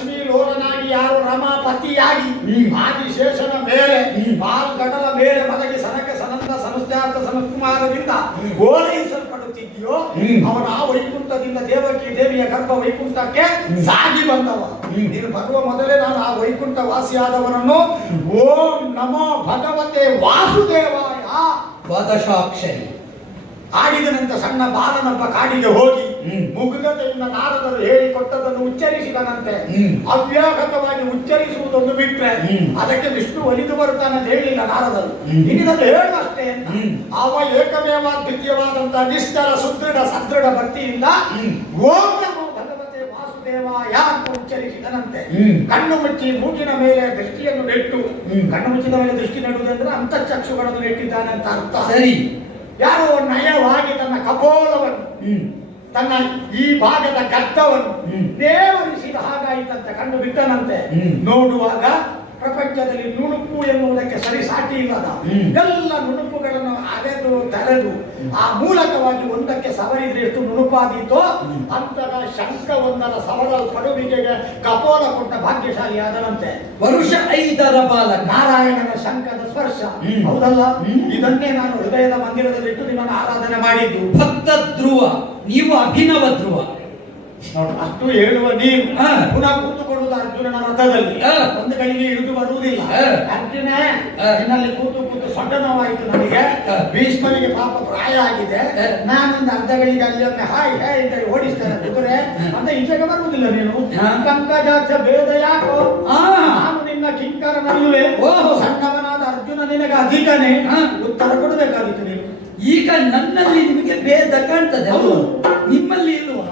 ಲಕ್ಷ್ಮೀ ಲೋಲನಾಗಿ ಯಾರು ರಮಾಪತಿಯಾಗಿ ಆದಿಶೇಷನ ಮೇಲೆ ಪಾಲ್ಗಡಲ ಮೇಲೆ ಮಲಗಿ ಸನಕ ಸನಂದ ಸಮಸ್ತಾರ್ಥ ಸಮಕುಮಾರದಿಂದ ಓಲೈಸಲ್ಪಡುತ್ತಿದೆಯೋ ಅವನ ಆ ವೈಕುಂಠದಿಂದ ದೇವಕಿ ದೇವಿಯ ಗರ್ಭ ವೈಕುಂಠಕ್ಕೆ ಸಾಗಿ ಬಂದವ. ನೀನು ಬರುವ ಮೊದಲೇ ನಾನು ಆ ವೈಕುಂಠ ವಾಸಿಯಾದವರನ್ನು ಓಂ ನಮೋ ಭಗವತೆ ವಾಸುದೇವಾಯ ದ್ವಾದಶಾಕ್ಷರಿ ಆಡಿದನಂತ ಸಣ್ಣ ಬಾಲನೊಬ್ಬ ಕಾಡಿಗೆ ಹೋಗಿ ಮುಗ್ಧತೆಯಿಂದ ನಾರದರು ಹೇಳಿಕೊಟ್ಟದನ್ನು ಉಚ್ಚರಿಸಿದನಂತೆ. ಅವ್ಯಾಹತವಾಗಿ ಉಚ್ಚರಿಸುವುದನ್ನು ಬಿಟ್ರೆ ಅದಕ್ಕೆ ವಿಷ್ಣು ಒಲಿದು ಬರುತ್ತಾನಂತ ಹೇಳಿಲ್ಲ ನಾರದರು. ಇನ್ನಿದನ್ನು ಹೇಳುವಷ್ಟೇ ಅಂತ ಅವ ಏಕಮೇವ ದ್ವಿತೀಯವಾದಂತಹ ನಿಷ್ಠರ ಸುದೃಢ ಸದೃಢ ಭಕ್ತಿಯಿಂದ ಓಂ ನಮೋ ಭಗವತೆ ವಾಸುದೇವಾಯ ಅಂತ ಉಚ್ಚರಿಸಿದನಂತೆ. ಕಣ್ಣು ಮುಚ್ಚಿ ಮೂಗಿನ ಮೇಲೆ ದೃಷ್ಟಿಯನ್ನು ನೆಟ್ಟು, ಕಣ್ಣು ಮುಚ್ಚಿದ ಮೇಲೆ ದೃಷ್ಟಿ ನೆಡುವುದಂದ್ರೆ ಅಂತಃಚಕ್ಷುಗಳನ್ನು ನೆಟ್ಟಿದ್ದಾನೆ ಅಂತ ಅರ್ಥ. ಸರಿ. ಯಾರೋ ನಯವಾಗಿ ತನ್ನ ಕಪೋಲವನ್ನು ತನ್ನ ಈ ಭಾಗದ ಗದ್ದವನ್ನು ದೇವರಿಸಿದ ಹಾಗಾಯಿತಂತ ಕಂಡು ಬಿಟ್ಟನಂತೆ. ನೋಡುವಾಗ ಪ್ರಪಂಚದಲ್ಲಿ ನುಣುಪು ಎನ್ನುವುದಕ್ಕೆ ಸರಿ ಸಾಟಿ ಇಲ್ಲದ ಎಲ್ಲ ನುಣುಪುಗಳನ್ನು ಅರೆದು ತೆರೆದು ಆ ಮೂಲಕವಾಗಿ ಒಂದಕ್ಕೆ ಸವರಿದ್ರೆ ಎಷ್ಟು ನುಣುಪಾದೀತೋ ಅಂತರ ಶಂಖವೊಂದರ ಸವರಲ್ಪಡುವಿಕೆಗೆ ಕಪೋಲ ಕೊಟ್ಟ ಭಾಗ್ಯಶಾಲಿ ಆದನಂತೆ. ವರುಷ 5ರ ಬಾಲಕ ನಾರಾಯಣನ ಶಂಖದ ಸ್ಪರ್ಶ ಹೌದಲ್ಲ. ಇದನ್ನೇ ನಾನು ಹೃದಯದ ಮಂದಿರದಲ್ಲಿ ಇಟ್ಟು ನಿಮ್ಮನ್ನು ಆರಾಧನೆ ಮಾಡಿದ್ದು. ಭಕ್ತ ಧ್ರುವ, ನೀವು ಅಭಿನವ ಧ್ರುವ. ಅಷ್ಟು ಹೇಳುವ ನೀವು ಪುನಃ ಕೂತುಕೊಳ್ಳುವುದು ಅರ್ಜುನನ ರಥದಲ್ಲಿ ಒಂದು ಕೈಗೆ ಇಳಿದು ಬರುವುದಿಲ್ಲ. ಅರ್ಜುನ ನಿನ್ನಲ್ಲಿ ಕೂತು ಕೂತು ಸೊಡ್ಡ ನೋವಾಯಿತು ನನಗೆ. ಭೀಷ್ಮನಿಗೆ ಪಾಪ ಪ್ರಾಯ ಆಗಿದೆ. ನಾನೊಂದು ಅರ್ಧ ಗಳಿಗೆ ಅಲ್ಲಿ ಒಮ್ಮೆ ಹಾಯ್ ಹಾಯ್ ಅಂತ ಓಡಿಸ್ತೇನೆ ಕುದುರೆ ಅಂತ ಈಚೆಗೆ ಬರುವುದಿಲ್ಲ. ನೀನು ಕಂಕಜಾಕ್ಷ ಭೇದ ಯಾಕೋ, ನಾನು ನಿನ್ನ ಕಿಂಕರನಲ್ಲುವೆ. ಸಣ್ಣವನಾದ ಅರ್ಜುನ ನಿನಗೆ ಅಧಿಕನೇ ಉತ್ತರ ಕೊಡಬೇಕಾಗಿತ್ತು. ನೀನು ಈಗ ನನ್ನಲ್ಲಿ ನಿಮಗೆ ಭೇದ ಕಾಣ್ತದೆ, ನಿಮ್ಮಲ್ಲಿ ಇಲ್ವಾ?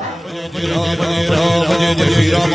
ರಾಮ